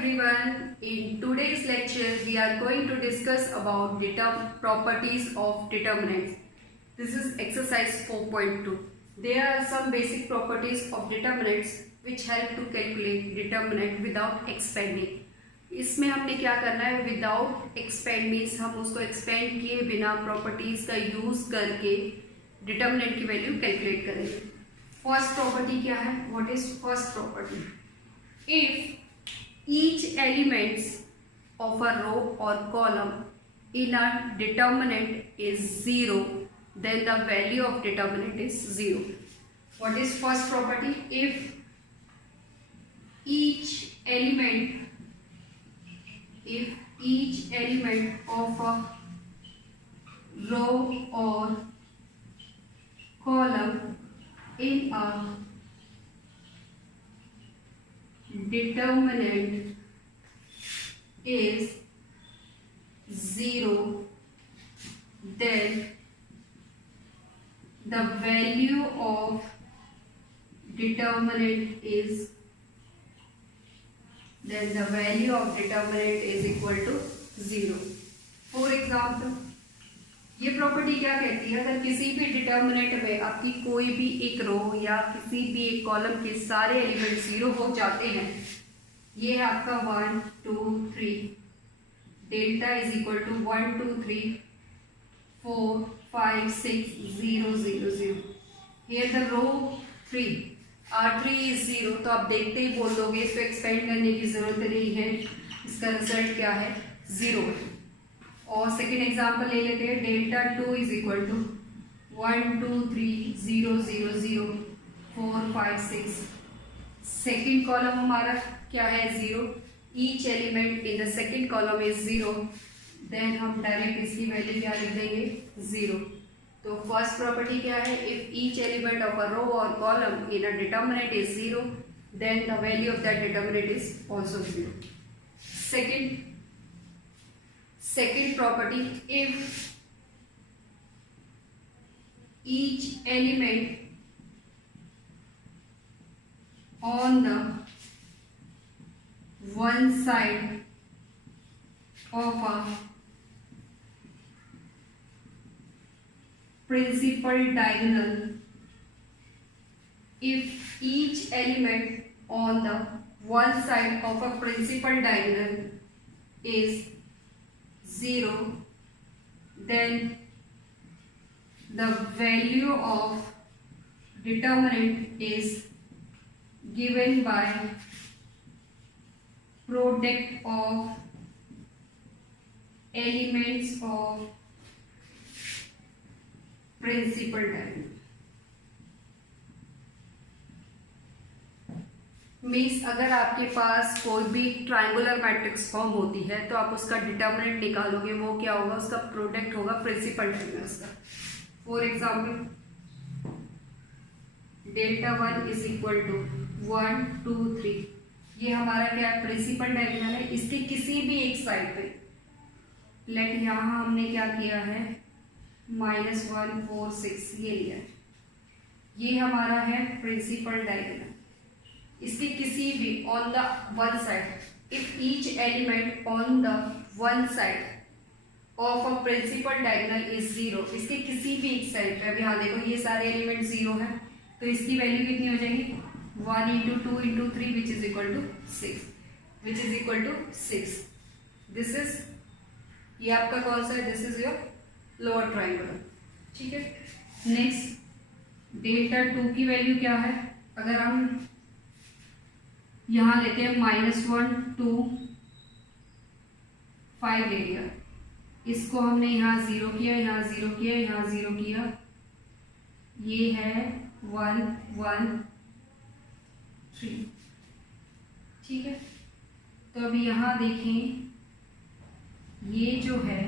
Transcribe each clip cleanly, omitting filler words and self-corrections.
everyone. In today's lecture, we are going to discuss about properties of determinants. This is exercise 4.2. There are some basic properties of determinants which help to calculate determinant without expanding. इसमें हमने क्या करना है, without expand means हम उसको expand किए बिना properties का यूज करके डिटर्मिनेंट की वैल्यू कैलकुलेट करेंगे. फर्स्ट प्रॉपर्टी क्या है? What is first property? If each elements of a row or column in a determinant is 0, then the value of determinant is 0. What is first property? If each element of a row or column in a determinant is 0, then the value of determinant is equal to 0. For example, ये property क्या कहती है? अगर किसी भी determinant में आपकी कोई भी एक रो या किसी भी एक कॉलम के सारे एलिमेंट 0 हो जाते हैं, ये है आपका 1 2 3, delta is equal to 1 2 3 4 5 6 0 0 0. Here the row 3 R3 is 0, तो आप देखते ही बोल दोगे, इसको एक्सपेंड करने की जरूरत नहीं है, इसका रिजल्ट क्या है? 0 है. और सेकेंड एग्जाम्पल ले लेते हैं, delta 2 is equal to 1 2 3 0 0 0 4 5 6. Second column हमारा क्या है? 0. Each element in the second column is 0, then हम डायरेक्ट इसकी वैल्यू क्या लिख देंगे? 0. तो फर्स्ट प्रॉपर्टी क्या है? If each element of a row और column in a determinant is 0, then the value of that determinant is also 0. Second property, if each element on the one side of a principal diagonal, if each element on the one side of a principal diagonal is 0, then the value of determinant is given by product of elements of principal diagonal. Means अगर आपके पास कोई भी triangular matrix form होती है तो आप उसका determinant निकालोगे, वो क्या होगा? उसका प्रोडक्ट होगा प्रिंसिपल डायगोनल्स का. For example, delta 1 is equal to 1 2 3, ये हमारा क्या है? प्रिंसिपल डायगोनल है. इसके किसी भी एक साइड पे लेट, यहाँ हमने क्या किया है? -1 4 6 ये लिया है. ये हमारा है प्रिंसिपल डायगोनल. इसके किसी भी on the one side, if each element on the one side of a principal diagonal is 0, इसके किसी भी एक साइड पे, अभी यहाँ देखो ये सारे एलिमेंट 0 है, तो इसकी वैल्यू कितनी हो जाएगी? 1 × 2 × 3 which is equal to 6. This is, ये आपका कौन सा है? This is your lower triangular. ठीक है. नेक्स्ट, डेल्टा 2 की वैल्यू क्या है? अगर हम यहाँ लेते हैं -1 2 5 ले लिया, इसको हमने यहाँ 0 किया, यहाँ 0 किया, यहाँ 0 किया, ये है 1 1 3. ठीक है. तो अभी यहाँ देखें, ये जो है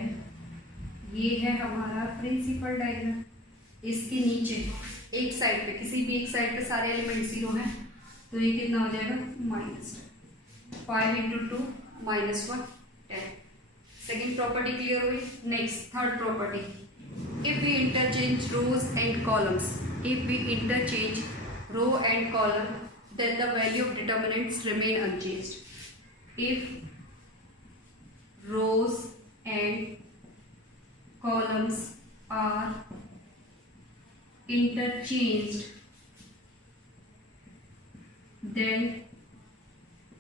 ये है हमारा प्रिंसिपल डायगोनल. इसके नीचे एक साइड पे, किसी भी एक साइड पे सारे एलिमेंट 0 हैं, तो ये कितना हो जाएगा? -10. 5 × 2 -1 10. सेकेंड प्रॉपर्टी क्लियर हुई. Next, third property, if we interchange rows and columns, then the value of determinants remain unchanged. if rows and columns are interchanged, then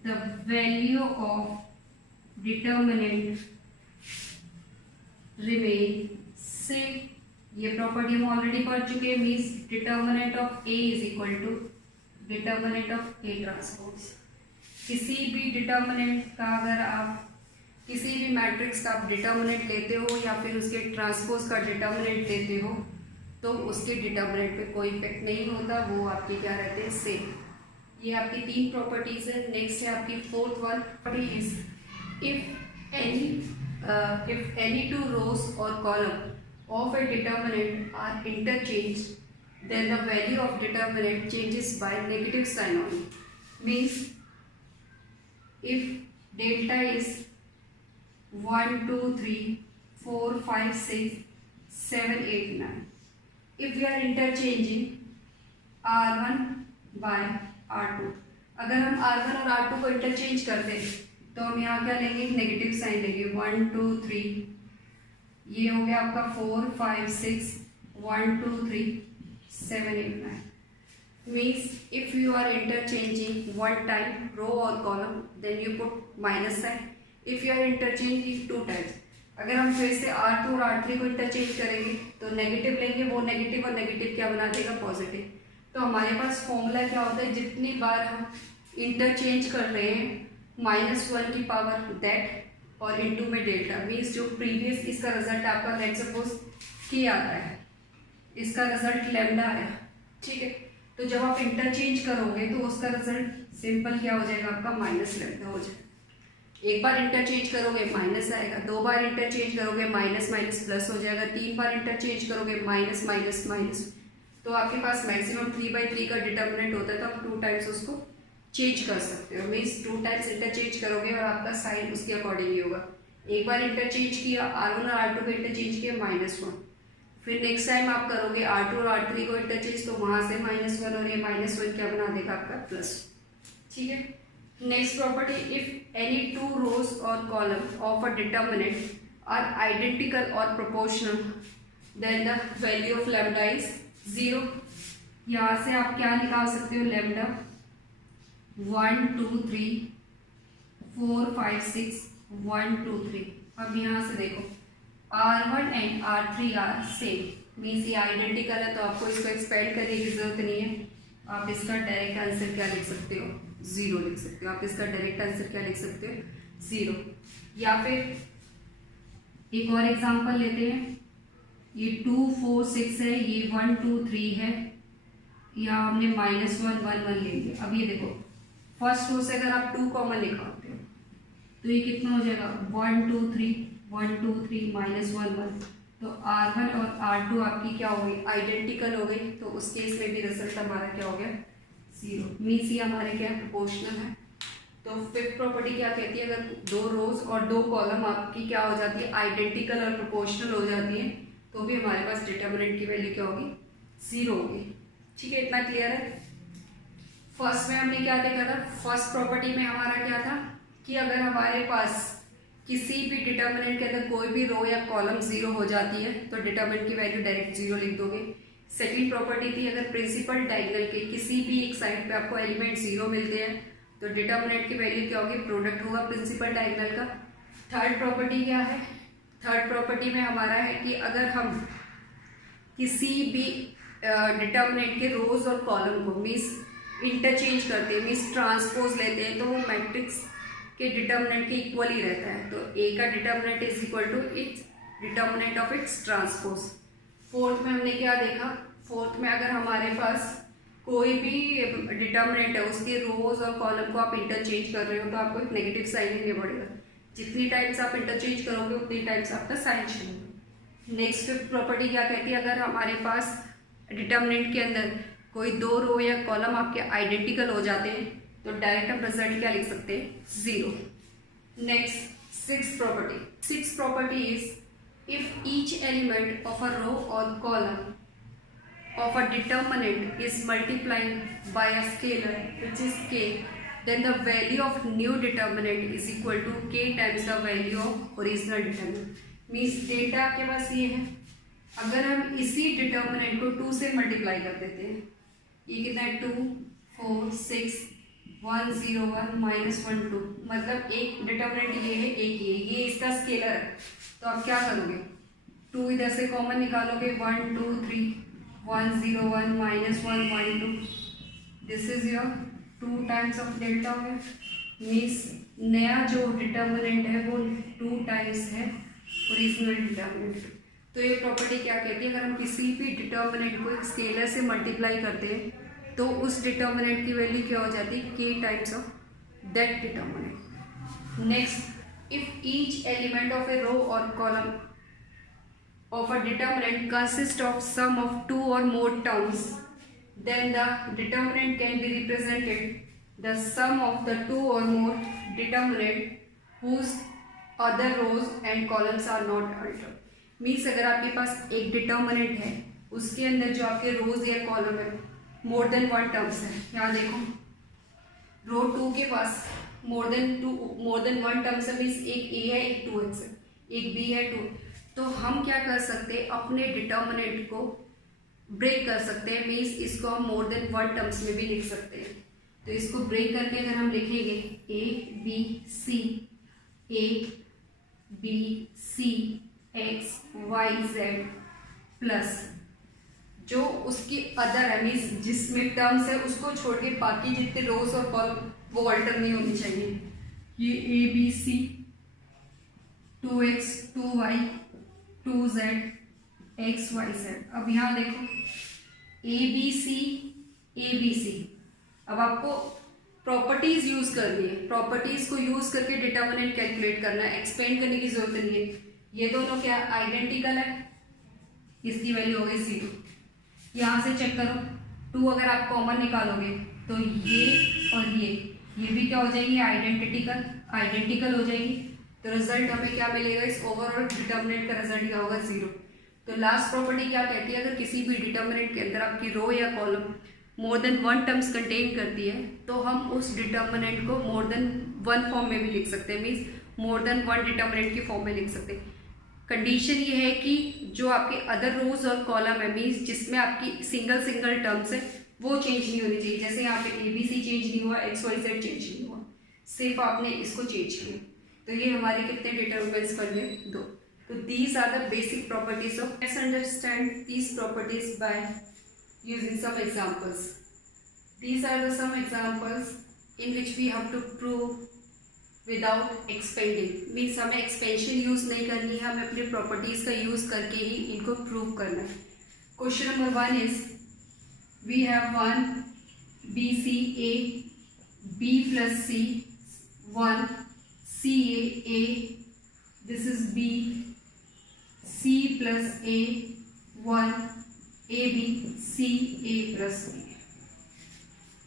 the value of determinant remain same. ये property हम already पढ़ चुके हैं, means determinant of A is equal to determinant of A transpose. किसी भी determinant का अगर आप किसी भी मैट्रिक्स का आप डिटर्मिनेंट लेते हो या फिर उसके ट्रांसपोज का डिटर्मिनेंट लेते हो तो उसके डिटर्मिनेंट पे कोई इफेक्ट नहीं होता, वो आपके क्या रहते हैं, सेम। ये आपकी 3 प्रॉपर्टीज है। नेक्स्ट है आपकी 4th one property is if any two rows or column of a determinant are interchanged, then the value of determinant changes by negative sign only. Means if delta is 1 2 3 4 5 6 7 8 9, if we are interchanging r1 by r2, अगर हम r1 और r2 को interchange करते हैं तो हम यहाँ क्या लेंगे, नेगेटिव साइन लेंगे। 1 2 3 ये हो गया आपका 4 5 6 1 2 3 7 8 9। Means if you are interchanging one time row और column then you put minus sign. If you are interchanging 2 times, अगर हम फिर से r2 और r3 को इंटरचेंज करेंगे तो नेगेटिव लेंगे, वो नेगेटिव और नेगेटिव क्या बना देगा, पॉजिटिव। तो हमारे पास फॉर्मूला क्या होता है, जितनी बार हम इंटरचेंज कर रहे हैं -1 की पावर दैट और इनटू में डेल्टा। मीन्स जो प्रीवियस इसका रिजल्ट आपका लेट सपोज की आता है, इसका रिजल्ट लैम्डा है, ठीक है। तो जब आप इंटरचेंज करोगे तो उसका रिजल्ट सिंपल क्या हो जाएगा, आपका माइनस लैम्डा हो जाएगा। एक बार इंटरचेंज करोगे माइनस आएगा, 2 बार इंटरचेंज करोगे माइनस माइनस प्लस हो जाएगा, 3 बार इंटरचेंज करोगे माइनस माइनस माइनस। तो आपके पास मैक्सिमम 3/3 का डिटर्मिनेंट होता है, तो आप 2 टाइम्स उसको चेंज कर सकते हो। मीन्स 2 टाइम्स इंटरचेंज करोगे और आपका साइन उसके अकॉर्डिंग ही होगा। एक बार इंटरचेंज किया r1 और r2 को इंटरचेंज किया -1, फिर नेक्स्ट टाइम आप करोगे r2 और r3 को इंटरचेंज तो वहां से -1 और ये -1 क्या बना देगा, आपका प्लस, ठीक है। Next property, if any 2 rows और column of a determinant are identical और proportional then the value of lambda is 0। यहाँ से आप क्या निकाल सकते हो, लैम्डा 1 2 3 4 5 6 1 2 3। अब यहाँ से देखो r1 and r3 are same, means ये आइडेंटिकल है, तो आपको इसको एक्सपेंड करने की जरूरत नहीं है। आप इसका डायरेक्ट आंसर क्या लिख सकते हो, 0 लिख सकते हो। आप इसका डायरेक्ट आंसर क्या लिख सकते हो, 0। या फिर एक और एग्जांपल लेते हैं, ये 2 4 6 है, ये 1 2 3 है, या हमने -1 1 1 लेंगे। अब ये देखो फर्स्ट रो से अगर आप 2 कॉमन निकालते हो तो ये कितना हो जाएगा, 1 2 3 1 2 3 -1 1। तो r1 और r2 आपकी क्या हो गई, आइडेंटिकल हो गई, तो उस केस में भी रिजल्ट हमारा क्या हो गया, 0। मीन्स ये हमारे क्या प्रोपोर्शनल है। तो 5th प्रॉपर्टी क्या कहती है, अगर 2 रोज और 2 कॉलम आपकी क्या हो जाती है, आइडेंटिकल और प्रोपोर्शनल हो जाती है, तो भी हमारे पास डिटर्मिनेंट की वैल्यू क्या होगी, 0 होगी, ठीक है। इतना क्लियर है। फर्स्ट में हमने क्या देखा था, फर्स्ट प्रॉपर्टी में हमारा क्या था कि अगर हमारे पास किसी भी डिटर्मिनेंट के अंदर कोई भी रो या कॉलम 0 हो जाती है तो डिटर्मिनेंट की वैल्यू डायरेक्ट 0 लिख दोगे। सेकंड प्रॉपर्टी थी, अगर प्रिंसिपल डायगोनल के किसी भी एक साइड पे आपको एलिमेंट 0 मिलते हैं तो डिटर्मिनेंट की वैल्यू क्या होगी, प्रोडक्ट होगा प्रिंसिपल डायगोनल का। थर्ड प्रॉपर्टी क्या है, थर्ड प्रॉपर्टी में हमारा है कि अगर हम किसी भी डिटर्मिनेंट के रोज और कॉलम को मीन्स इंटरचेंज करते हैं, मीन्स ट्रांसपोज लेते हैं, तो वो मैट्रिक्स के डिटर्मिनेंट के इक्वल ही रहता है। तो ए का determinant is equal to its determinant of its transpose. Fourth में हमने क्या देखा, फोर्थ में अगर हमारे पास कोई भी डिटर्मिनेंट है उसके रोज और कॉलम को आप इंटरचेंज कर रहे हो तो आपको एक नेगेटिव साइन लेना पड़ेगा। जितनी टाइम्स आप इंटरचेंज करोगे उतनी टाइम्स आपका साइन चेंज होगा। नेक्स्ट फिफ्थ प्रॉपर्टी क्या कहती है, अगर हमारे पास डिटर्मिनेंट के अंदर कोई 2 रो या कॉलम आपके आइडेंटिकल हो जाते हैं तो डायरेक्ट हम रिजल्ट क्या लिख सकते हैं, 0। Next sixth property is if each element of a row और column of a determinant is multiplied by a scalar which is k, then the value of new determinant is equal to k times the value of original determinant. Means data आपके पास ये है, अगर हम इसी determinant को 2 से multiply कर देते हैं, ये कितना है 2 4 6 1 0 1 -1 2, मतलब एक डिटर्मिनेंट ये है, एक ये इसका स्केलर है, तो आप क्या करोगे 2 इधर से कॉमन निकालोगे 1 2 3 1 0 1 -1 1 2, this is your 2 times of delta हो गया। मीन्स नया जो डिटर्मिनेंट है वो 2 टाइम्स है ओरिजिनल डिटर्मिनेंट। तो ये प्रॉपर्टी क्या कहती है, अगर हम किसी भी डिटर्मिनेंट को एक स्केलर से मल्टीप्लाई करते हैं तो उस डिटर्मिनेंट की वैल्यू क्या हो जाती है, k times of that determinant. Next, if each element of a row और column of a determinant consists of sum of 2 or more terms, then the determinant can be represented the sum of the 2 or more determinant whose other rows and columns are not altered. Means अगर आपके पास एक determinant है, उसके अंदर जो आपके रोज या column है मोर देन 1 टर्म्स है। यहाँ देखो रो 2 के पास मोर देन 1 टर्म्स है, मीन्स एक a है, एक 2x है, एक b है 2। तो हम क्या कर सकते हैं, अपने डिटर्मिनेंट को ब्रेक कर सकते हैं, मीन्स इसको हम मोर देन 1 टर्म्स में भी लिख सकते हैं। तो इसको ब्रेक करके अगर हम लिखेंगे a b c x y z plus जो उसकी अदर है, मीन्स जिसमें टर्म्स है उसको छोड़ के बाकी जितने रोज और कॉलम वो अल्टर नहीं होनी चाहिए। ये a b c 2x 2y 2z x y z। अब यहाँ देखो a b c, अब आपको प्रॉपर्टीज यूज करनी है, प्रॉपर्टीज को यूज करके डिटर्मिनेंट कैलकुलेट करना है, एक्सपेंड करने की जरूरत नहीं है। ये दोनों क्या आइडेंटिकल है, इसकी वैल्यू हो गई c2। यहाँ से चेक करो 2 अगर आप कॉमन निकालोगे तो ये और ये भी क्या हो जाएगी, आइडेंटिकल हो जाएगी। तो रिजल्ट हमें क्या मिलेगा, इस ओवरऑल डिटर्मिनेंट का रिजल्ट क्या होगा 0। तो लास्ट प्रॉपर्टी क्या कहती है, अगर किसी भी डिटर्मिनेंट के अंदर आपकी रो या column more than 1 terms contain करती है तो हम उस डिटर्मिनेंट को मोर देन 1 फॉर्म में भी लिख सकते हैं, मीन्स मोर देन 1 डिटर्मिनेंट की फॉर्म में लिख सकते हैं। कंडीशन ये है कि जो आपके अदर रोज और कॉलम है, मीन्स जिसमें आपकी सिंगल टर्म्स है वो चेंज नहीं होनी चाहिए। जैसे यहाँ पे ABC चेंज नहीं हुआ, XYZ चेंज नहीं हुआ, सिर्फ आपने इसको चेंज किया। तो ये हमारे कितने डिटर्मिनेंट्स बन गए, 2। तो these are the basic properties of, let's understand these properties by using some examples. These are the some examples in which we have to prove without expanding, means हमें एक्सपेंशन यूज नहीं करनी है, हमें अपनी properties का use करके ही इनको prove करना है। Question number 1 is we have 1 BCA B plus C 1 CA this is B C plus A 1 AB C A plus B.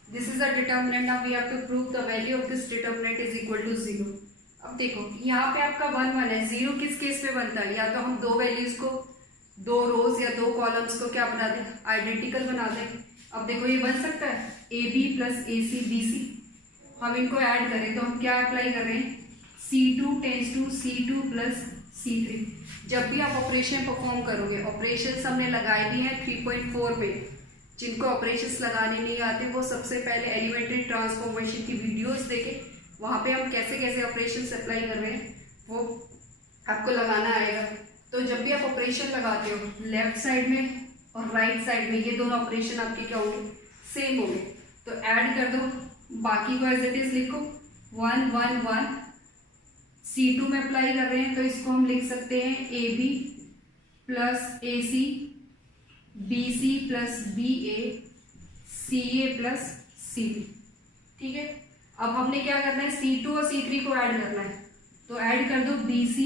This is a determinant. Now we have to prove the value of this determinant is equal to 0. अब देखो यहाँ पे आपका 1 1 है, 0 किस case में बनता है, या तो हम दो वैल्यूज को, 2 रोज या 2 कॉलम्स को क्या बना दें, आइडेंटिकल बना दें। अब देखो ये बन सकता है AB plus AC BC, हम इनको ऐड करें तो हम क्या अप्लाई कर रहे हैं, C2 tense to C2 plus C3। जब भी आप ऑपरेशन परफॉर्म करोगे, ऑपरेशंस हमने लगाए दिए हैं 3.4 में, जिनको ऑपरेशंस लगाने नहीं आते वो सबसे पहले एलिमेंट्री ट्रांसफॉर्मेशन की वीडियोस देखें, वहाँ पे हम कैसे कैसे ऑपरेशंस अप्लाई कर रहे हैं वो आपको लगाना आएगा। तो जब भी आप ऑपरेशन लगाते हो, लेफ्ट साइड में और राइट साइड में ये दोनों ऑपरेशन आपके क्या होंगे, सेम होंगे। तो ऐड कर दो, बाकी को एज इट इज लिखो 1 1 1। C2 में अप्लाई कर रहे हैं तो इसको हम लिख सकते हैं AB plus AC BC plus BA CA plus CB। ठीक है, अब हमने क्या करना है, C2 और C3 को ऐड करना है, तो ऐड कर दो BC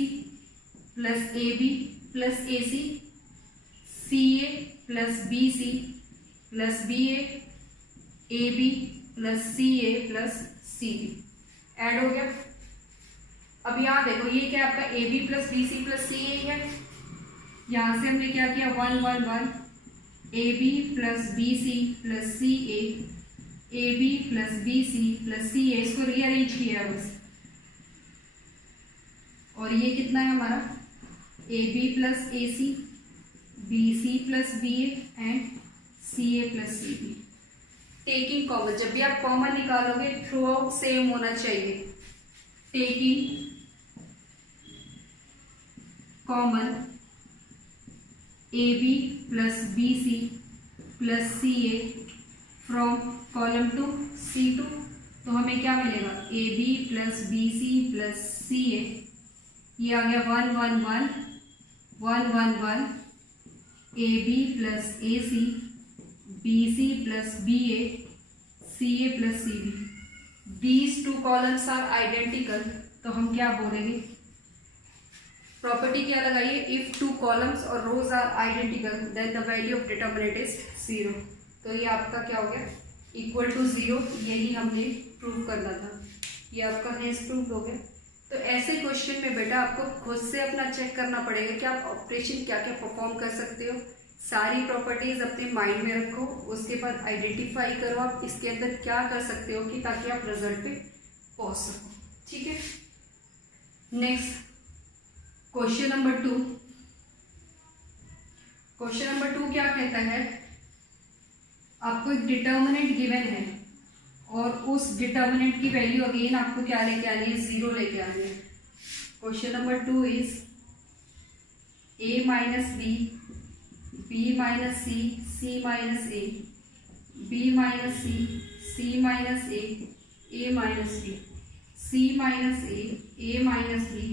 plus AB plus AC CA plus BC plus BA AB plus CA plus CB। Add हो गया। अब यहाँ देखो ये क्या आपका AB plus BC plus CA है, यहाँ से हमने क्या किया 1 1 1 AB plus BC plus CA A B plus B C plus C A, इसको रीअरेंज किया है बस। और ये कितना है हमारा a B plus A C, B C plus b and c A plus C b. Taking common, जब भी आप कॉमन निकालोगे थ्रू आउट सेम होना चाहिए। Taking common A B plus B C plus C A from column two C two, तो हमें क्या मिलेगा A B plus B C plus C A, ये आ गया 1 1 1 1 1 1, A B plus A C, B C plus B A, C A plus C B. These two columns are identical, तो हम क्या बोलेंगे, प्रॉपर्टी क्या लगाइए, इफ टू कॉलम्स और rows are identical then the value of determinant is 0। तो ये आपका क्या हो गया, इक्वल टू 0, यही हमने प्रूव करना था, ये आपका हेज प्रूव हो गया। तो ऐसे क्वेश्चन में बेटा आपको खुद से अपना चेक करना पड़ेगा कि आप ऑपरेशन क्या क्या परफॉर्म कर सकते हो। सारी प्रॉपर्टीज अपने माइंड में रखो, उसके बाद आइडेंटिफाई करो आप इसके अंदर क्या कर सकते हो कि ताकि आप रिजल्ट पे पहुंच सको। ठीक है, next question number 2। Question number 2 क्या कहता है, आपको एक डिटर्मिनेंट गिवन है और उस डिटर्मिनेंट की वैल्यू अगेन आपको क्या लेके आनी है, 0 लेके आनी है। Question number 2 is a minus B, B minus c, c minus a, b minus c, c minus A minus B, C minus A minus b.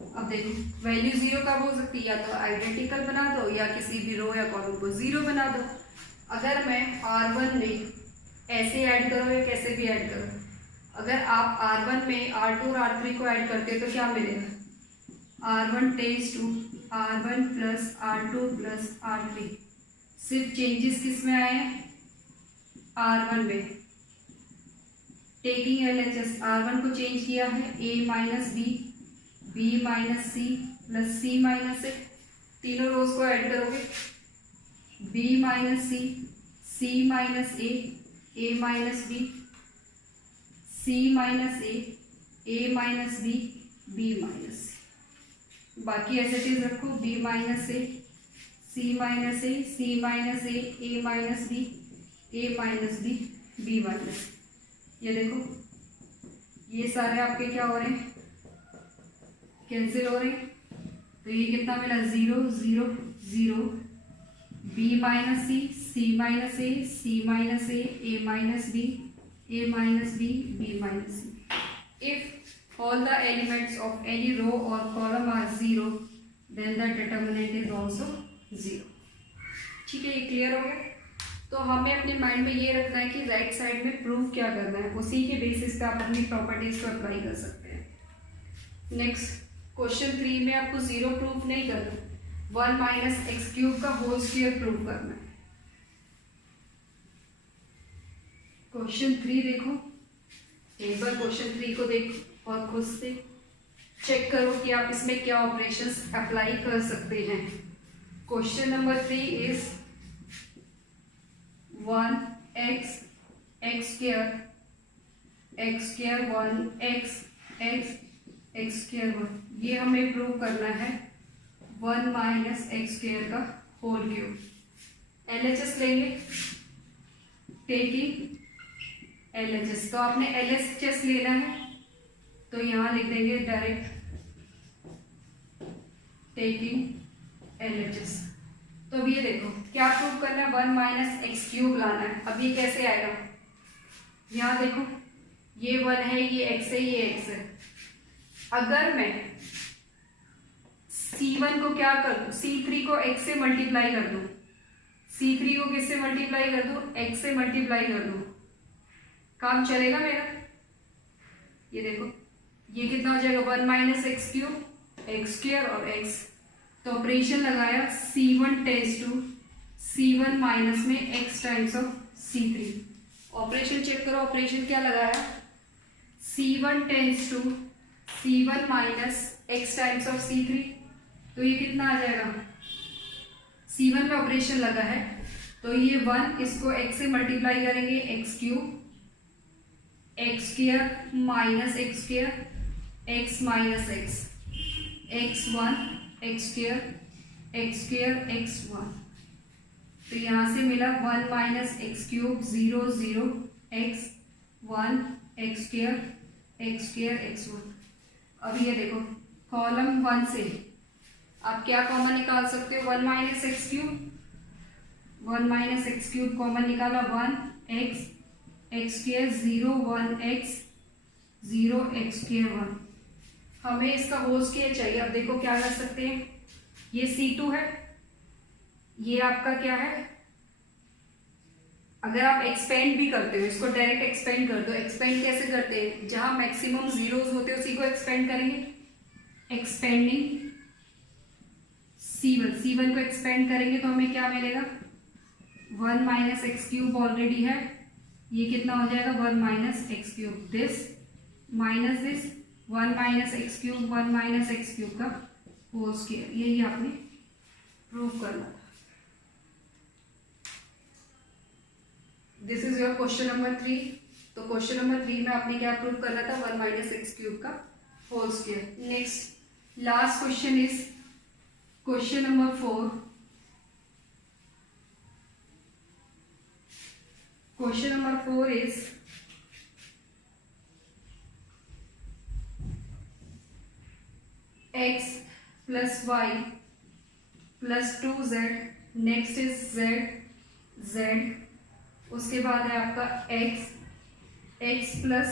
अब देखो वैल्यू 0 कब हो सकती है, या तो आइडेंटिकल बना दो या किसी भी रो या कॉलम को 0 बना दो। अगर मैं R1 में ऐसे ऐड करो या कैसे भी ऐड करो, अगर आप R1 में R2 और R3 को ऐड करते हो तो क्या मिलेगा, R1 tense to R1 plus R2 plus R3। सिर्फ चेंजेस किस में आए हैं, R1 में। टेकिंग LHS, R1 को चेंज किया है A minus B, B minus C plus C minus A, तीनों रोज को ऐड करोगे, बी माइनस सी माइनस ए माइनस बी, सी माइनस ए minus B, B minus C. बाकी ऐसे चीज रखो, B minus A, C minus A, C minus A minus B, A minus B, B minus. ये देखो ये सारे आपके क्या हो रहे हैं, कैंसिल हो रहे हैं। तो ये कितना मिला, 0 0 0, B minus C minus A, C minus A minus B, A minus B, B minus C. If all the elements of any row और column are 0 then the determinant is also 0। ठीक है, ये क्लियर हो गया। तो हमें अपने mind में ये रखना है कि राइट साइड में प्रूफ क्या करना है, उसी के बेसिस पे आप अपनी प्रॉपर्टीज को अप्लाई कर सकते हैं। नेक्स्ट क्वेश्चन 3 में आपको 0 प्रूफ नहीं करना, 1 माइनस एक्स क्यूब का होल स्क्वायर प्रूफ करना है। क्वेश्चन 3 देखो, एक बार क्वेश्चन 3 को देखो और खुद से चेक करो कि आप इसमें क्या ऑपरेशंस अप्लाई कर सकते हैं। Question number 3 is 1 x square 1 x square 1, ये हमें प्रूव करना है 1 माइनस एक्स स्क्वायर का होल क्यूब। LHS लेंगे, टेकिंग LHS, तो आपने LHS लेना है तो यहां लिख देंगे डायरेक्ट टेकिंग LHS। तो अब ये देखो क्या प्रूव करना है, 1 माइनस एक्स क्यूब लाना है। अब ये कैसे आएगा, यहां देखो ये 1 है, ये x है, ये x है। अगर मैं C1 को क्या कर दूं, C3 को x से मल्टीप्लाई कर दूं, C3 को किससे मल्टीप्लाई कर दूं, x से मल्टीप्लाई कर दूं, काम चलेगा मेरा। ये देखो ये कितना हो जाएगा, 1 minus x cube, x square और x। तो ऑपरेशन लगाया C1 tends to C1 minus में x times of C3। Operation check करो, ऑपरेशन क्या लगाया, C1 tends to C1 minus x times of C3। तो ये कितना आ जाएगा, C1 में ऑपरेशन लगा है तो ये 1 इसको x से मल्टीप्लाई करेंगे, x cube, x square minus x square, x minus x, x 1 x square, x square x 1। तो यहाँ से मिला 1 minus x cube 0 0 x 1 x square x 1। अब ये देखो कॉलम 1 से आप क्या कॉमन निकाल सकते हो, 1 minus x cube, 1 minus x cube common निकाला, 1 x x square 0 1 x 0 x square 1। हमें इसका होल स्क्वायर चाहिए। अब देखो क्या कर सकते हैं, ये C2 है, ये आपका क्या है, अगर आप एक्सपेंड भी करते हो, इसको डायरेक्ट एक्सपेंड कर दो। एक्सपेंड कैसे करते हैं, जहां मैक्सिमम जीरोस होते हैं उसी को एक्सपेंड करेंगे, एक्सपेंडिंग C1 को एक्सपेंड करेंगे तो हमें क्या मिलेगा, 1 माइनस एक्स क्यूब ऑलरेडी है, ये कितना हो जाएगा 1 minus x cube, this minus this 1 minus x cube 1 minus x cube का होल स्क्वायर। यही आपने प्रूव करना। This is your question number 3। तो क्वेश्चन नंबर 3 में आपने क्या प्रूव करना था, 1 माइनस एक्स क्यूब का whole square. Next last question is question number 4। Question number 4 is x plus y plus 2z, next is z, उसके बाद है आपका x plus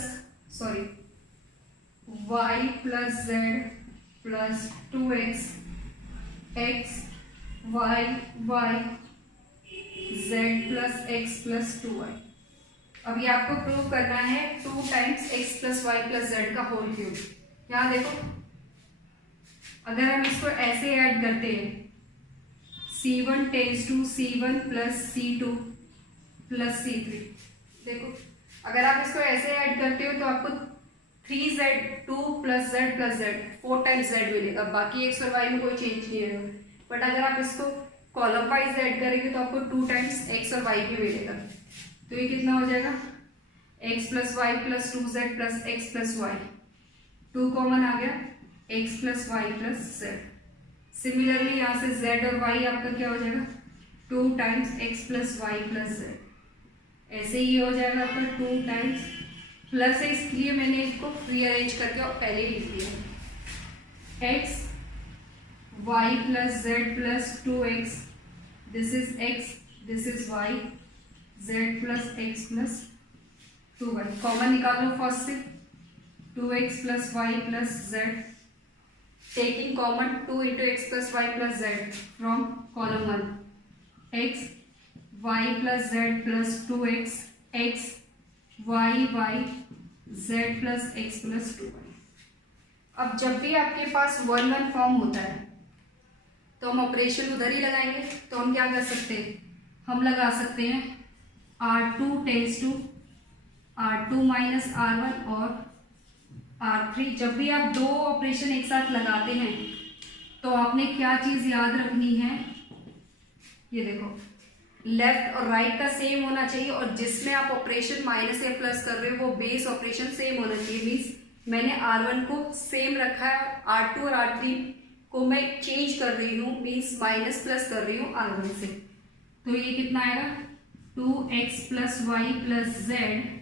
y plus z plus 2x, x y z plus x plus 2y। अब ये आपको prove करना है 2 times x plus y plus z का होल क्यूब। यहाँ देखो अगर हम इसको ऐसे ऐड करते हैं, C1 tends to C1 plus C2 plus C3, देखो अगर आप इसको ऐसे ऐड करते हो तो आपको 3z 2 plus z 4 times z मिलेगा। बाकी x और y में कोई चेंज नहीं है, बट अगर आप इसको कॉलम वाइज ऐड करेंगे तो आपको 2 टाइम्स x और y भी मिलेगा। तो ये कितना हो जाएगा, x plus y plus 2z plus x plus y, 2 common आ गया, x plus y plus z। Similarly यहाँ से z और y आपका क्या हो जाएगा, 2 times x plus y plus z। ऐसे ही हो जाएगा आपका 2 टाइम्स प्लस x, इसलिए मैंने इसको रीअरेंज करके और पहले लिख दिया, x y plus z plus 2x, this is x, this is y, z plus x plus 2y। Common निकालो फर्स्ट से, 2x plus y plus z, taking common 2 into x plus y plus z from column 1, x y plus z plus 2x, x y z plus x plus 2y। अब जब भी आपके पास 1 form होता है तो हम ऑपरेशन उधर ही लगाएंगे। तो हम क्या कर सकते हैं, हम लगा सकते हैं R2 tense to R2 minus R1 और R3। जब भी आप दो ऑपरेशन एक साथ लगाते हैं तो आपने क्या चीज याद रखनी है, ये देखो लेफ्ट और राइट का सेम होना चाहिए, और जिसमें आप ऑपरेशन माइनस या प्लस कर रहे हो वो बेस ऑपरेशन सेम होना चाहिए। मीन्स मैंने R1 को सेम रखा है, R2 और R3 को मैं चेंज कर रही हूँ, मीन्स माइनस प्लस कर रही हूँ R1 से। तो ये कितना आएगा, 2x plus y plus z,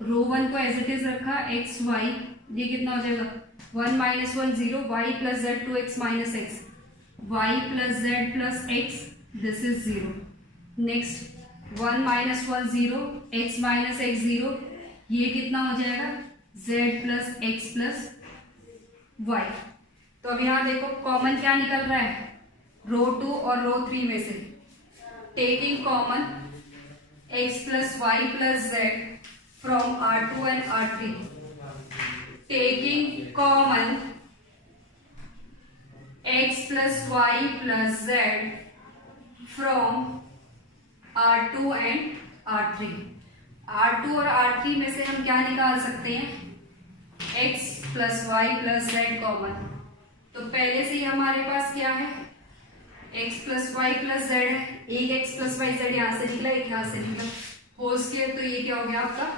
row 1 को एज इट इज रखा, x y, ये कितना हो जाएगा 1 minus 1 0, y plus z 2x minus x, y plus z plus x, this is 0। Next 1 minus 1 0, x minus x 0, ये कितना हो जाएगा z plus x plus y। तो अब यहाँ देखो कॉमन क्या निकल रहा है, रो 2 और रो 3 में से, taking common x plus y plus z from R2 and R3, taking common x plus y plus z from R2 and R3। R2 और R3 में से हम क्या निकाल सकते हैं, x plus y plus z common. तो पहले से ही हमारे पास क्या है, x plus y plus z है, एक x प्लस वाई जेड यहाँ से निकला, एक यहाँ से निकला, होल स्क्वायर, तो ये क्या हो गया आपका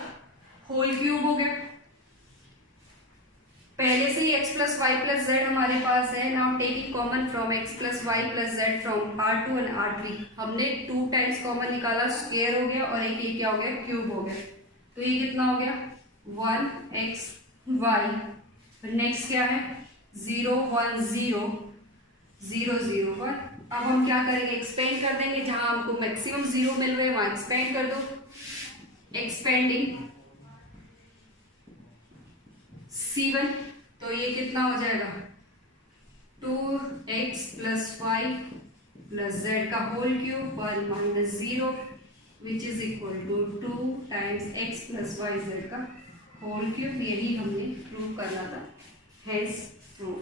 होल क्यूब हो गया। पहले से ही x plus y plus z हमारे पास है। Now take it common from x plus y plus z from R2 and R3। हमने 2 टाइम्स कॉमन निकाला, स्क्वायर हो गया, और एक ये क्या हो गया क्यूब हो गया। तो ये कितना हो गया 1x y। नेक्स्ट क्या है 0 1 0 0 0 1। अब हम क्या करेंगे एक्सपेंड कर देंगे, जहां हमको मैक्सिमम 0 मिल रहे हैं वहां एक्सपेंड कर दो। एक्सपेंडिंग C1, तो ये कितना हो जाएगा 2x plus y plus z का whole cube 1 minus 0 which is equal to 2 times x plus y जेड का होल क्यूब। यही हमने प्रूव करना था, हेंस प्रूव।